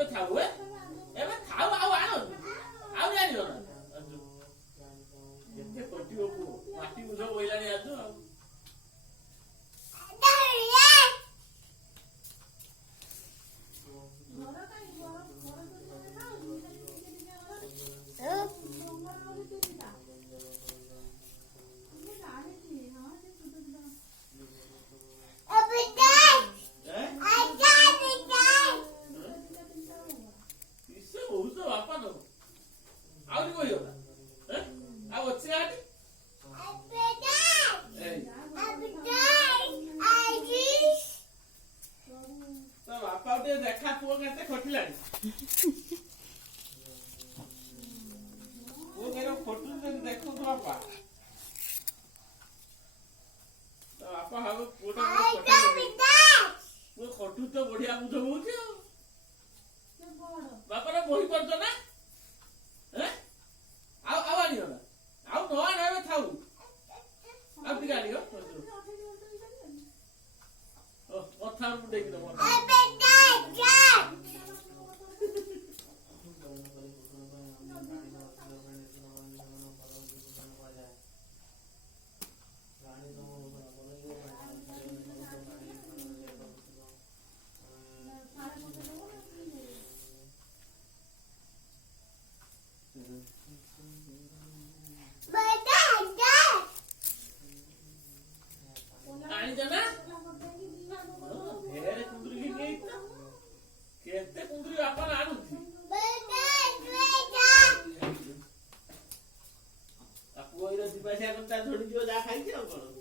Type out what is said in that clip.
ଏବେ ଥାଉ ଏବେ ଥାଉ ଆଉ ଆଣ ଆଉ ଜାଣିବ ନା କେତେ କଟିବ ପୁଅ ମାଟି ବୁଝ ବୋଇଲାଣି ଆସୁ ଆଉ देखा पुओ केते खटिलानी पुओ केरो फोटो से देखो तो बापा हाव पुओटा पुओ खटू तो बढ़िया बुझ होउछ बापा रे बही करछ ना हैं आउ आनियो ना आउ न आने थाउ आ टिका लियो ओ कथा मुंडे कि दो आनी जना ढेर कुंदरी के केते कुंदरी आपन आनुथि आपु ओइरो दिपासिया करता झोडी दियो जा खाइ दियो कोन